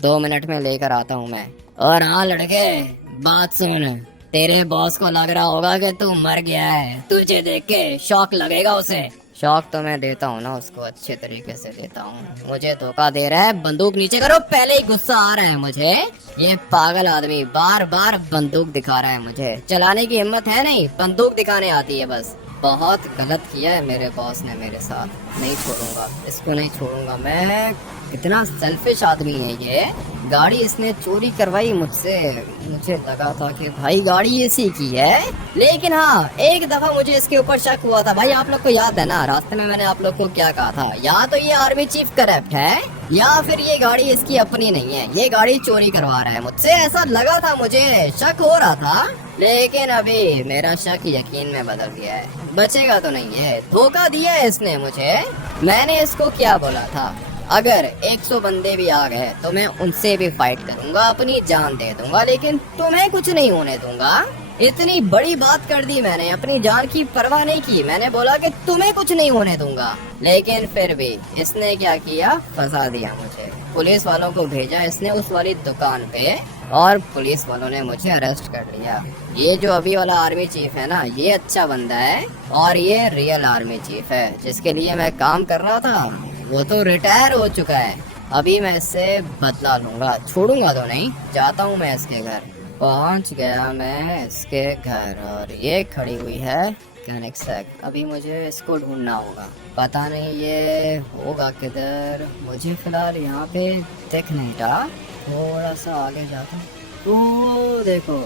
2 मिनट में लेकर आता हूँ मैं। और हाँ लड़के, बात सुन, तेरे बॉस को लग रहा होगा कि तू मर गया है। तुझे देख के शॉक लगेगा उसे। शॉक तो मैं देता हूँ ना उसको, अच्छे तरीके से देता हूँ। मुझे धोखा दे रहा है। बंदूक नीचे करो, पहले ही गुस्सा आ रहा है मुझे। ये पागल आदमी बार बार बंदूक दिखा रहा है मुझे। चलाने की हिम्मत है नहीं, बंदूक दिखाने आती है बस। बहुत गलत किया है मेरे बॉस ने मेरे साथ। नहीं छोड़ूंगा इसको, नहीं छोड़ूंगा मैं। इतना सेल्फिश आदमी है ये। गाड़ी इसने चोरी करवाई मुझसे। मुझे लगा था कि भाई गाड़ी इसी की है, लेकिन हाँ, एक दफा मुझे इसके ऊपर शक हुआ था। भाई आप लोग को याद है ना, रास्ते में मैंने आप लोग को क्या कहा था? या तो ये आर्मी चीफ करप्ट है, या फिर ये गाड़ी इसकी अपनी नहीं है, ये गाड़ी चोरी करवा रहा है मुझसे। ऐसा लगा था, मुझे शक हो रहा था, लेकिन अभी मेरा शक यकीन में बदल गया है। बचेगा तो नहीं है, धोखा दिया है इसने मुझे। मैंने इसको क्या बोला था? अगर 100 बंदे भी आ गए तो मैं उनसे भी फाइट करूंगा, अपनी जान दे दूंगा, लेकिन तुम्हें कुछ नहीं होने दूंगा। इतनी बड़ी बात कर दी मैंने, अपनी जान की परवाह नहीं की। मैंने बोला कि तुम्हें कुछ नहीं होने दूंगा, लेकिन फिर भी इसने क्या किया? फंसा दिया मुझे। पुलिस वालों को भेजा इसने उस वाली दुकान पे, और पुलिस वालों ने मुझे अरेस्ट कर लिया। ये जो अभी वाला आर्मी चीफ है ना, ये अच्छा बंदा है, और ये रियल आर्मी चीफ है जिसके लिए मैं काम कर रहा था, वो तो रिटायर हो चुका है। अभी मैं इससे बदला लूंगा, छोड़ूंगा तो नहीं। जाता हूँ मैं इसके घर। पहुँच गया मैं इसके घर, और ये खड़ी हुई है कैनेक्सैग। अभी मुझे इसको ढूंढना होगा, पता नहीं ये होगा किधर। मुझे फिलहाल यहाँ पे दिख नहीं रहा। थोड़ा सा आगे जाता हूँ, तो देखो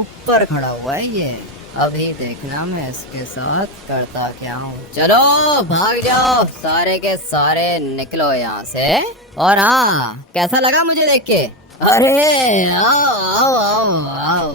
ऊपर खड़ा हुआ है ये। अभी देखना मैं इसके साथ करता क्या हूँ। चलो भाग जाओ, सारे के सारे निकलो यहाँ से। और हाँ, कैसा लगा मुझे देख के? अरे आओ आओ आओ आओ।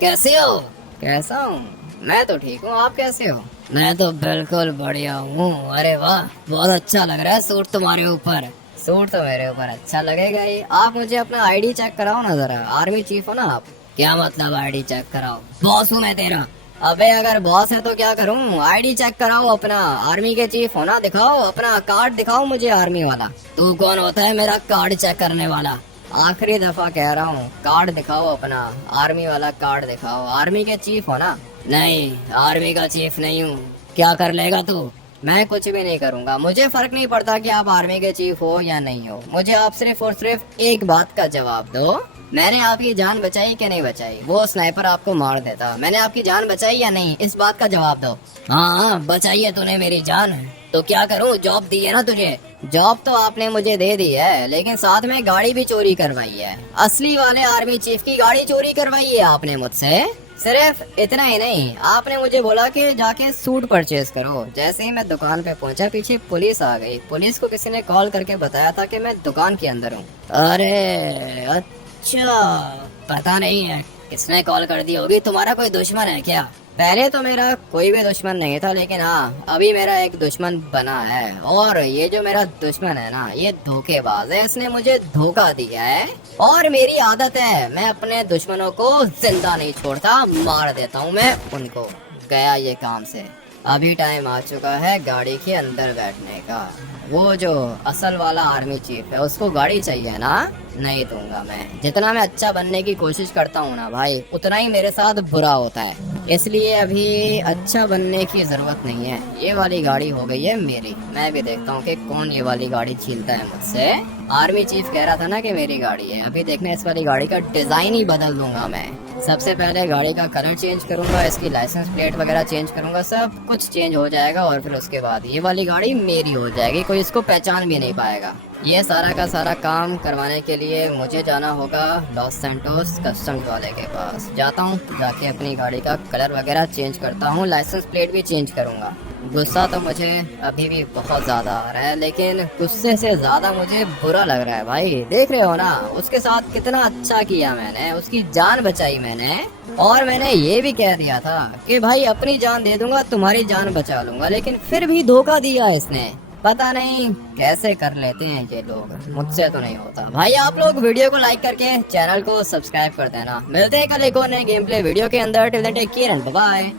कैसे हो? कैसा हूँ? मैं तो ठीक हूँ, आप कैसे हो? मैं तो बिल्कुल बढ़िया हूँ। अरे वाह, बहुत अच्छा लग रहा है सूट तुम्हारे ऊपर। सूट तो मेरे ऊपर अच्छा लगेगा ही। आप मुझे अपना आईडी चेक कराओ ना जरा, आर्मी चीफ हो ना आप। क्या मतलब आईडी चेक कराओ? बॉस हूँ मैं तेरा। अबे अगर बॉस है तो क्या करूँ? आईडी चेक कराओ अपना, आर्मी के चीफ हो ना, दिखाओ अपना कार्ड, दिखाओ मुझे आर्मी वाला। तू कौन होता है मेरा कार्ड चेक करने वाला? आखिरी दफा कह रहा हूँ, कार्ड दिखाओ अपना, आर्मी वाला कार्ड दिखाओ। आर्मी के चीफ हो ना? नहीं, आर्मी का चीफ नहीं हूँ। क्या कर लेगा तू? मैं कुछ भी नहीं करूंगा, मुझे फर्क नहीं पड़ता कि आप आर्मी के चीफ हो या नहीं हो। मुझे आप सिर्फ और सिर्फ एक बात का जवाब दो, मैंने आपकी जान बचाई कि नहीं बचाई? वो स्नाइपर आपको मार देता, मैंने आपकी जान बचाई या नहीं, इस बात का जवाब दो। हाँ बचाई है तूने मेरी जान, तो क्या करूँ? जॉब दी है ना तुझे। जॉब तो आपने मुझे दे दी है, लेकिन साथ में गाड़ी भी चोरी करवाई है। असली वाले आर्मी चीफ की गाड़ी चोरी करवाई है आपने मुझसे। सिर्फ इतना ही नहीं, आपने मुझे बोला कि जाके सूट परचेज करो। जैसे ही मैं दुकान पे पहुंचा, पीछे पुलिस आ गई। पुलिस को किसी ने कॉल करके बताया था कि मैं दुकान के अंदर हूँ। अरे अच्छा, पता नहीं है किसने कॉल कर दी होगी। तुम्हारा कोई दुश्मन है क्या? पहले तो मेरा कोई भी दुश्मन नहीं था, लेकिन हाँ अभी मेरा एक दुश्मन बना है। और ये जो मेरा दुश्मन है ना, ये धोखेबाज है, इसने मुझे धोखा दिया है। और मेरी आदत है, मैं अपने दुश्मनों को जिंदा नहीं छोड़ता, मार देता हूँ मैं उनको। गया ये काम से। अभी टाइम आ चुका है गाड़ी के अंदर बैठने का। वो जो असल वाला आर्मी चीफ है, उसको गाड़ी चाहिए ना? नहीं दूंगा मैं। जितना मैं अच्छा बनने की कोशिश करता हूँ ना भाई, उतना ही मेरे साथ बुरा होता है। इसलिए अभी अच्छा बनने की जरूरत नहीं है। ये वाली गाड़ी हो गई है मेरी। मैं भी देखता हूँ कि कौन ये वाली गाड़ी छीनता है मुझसे। आर्मी चीफ कह रहा था ना कि मेरी गाड़ी है। अभी देखना, इस वाली गाड़ी का डिजाइन ही बदल दूंगा मैं। सबसे पहले गाड़ी का कलर चेंज करूंगा, इसकी लाइसेंस प्लेट वगैरह चेंज करूंगा, सब कुछ चेंज हो जाएगा। और फिर उसके बाद ये वाली गाड़ी मेरी हो जाएगी, कोई इसको पहचान भी नहीं पाएगा। ये सारा का सारा काम करवाने के लिए मुझे जाना होगा लॉस सैंटोस कस्टम्स वाले के पास। जाता हूँ, जाके अपनी गाड़ी का कलर वगैरह चेंज करता हूँ, लाइसेंस प्लेट भी चेंज करूँगा। गुस्सा तो मुझे अभी भी बहुत ज्यादा आ रहा है, लेकिन गुस्से से ज्यादा मुझे बुरा लग रहा है भाई। देख रहे हो ना, उसके साथ कितना अच्छा किया मैंने, उसकी जान बचाई मैंने। और मैंने ये भी कह दिया था कि भाई अपनी जान दे दूंगा, तुम्हारी जान बचा लूंगा, लेकिन फिर भी धोखा दिया इसने। पता नहीं कैसे कर लेते हैं ये लोग, मुझसे तो नहीं होता। भाई आप लोग वीडियो को लाइक करके चैनल को सब्सक्राइब कर देना। मिलते हैं कल एक और नए गेम प्ले वीडियो के अंदर। Till then take care and bye bye.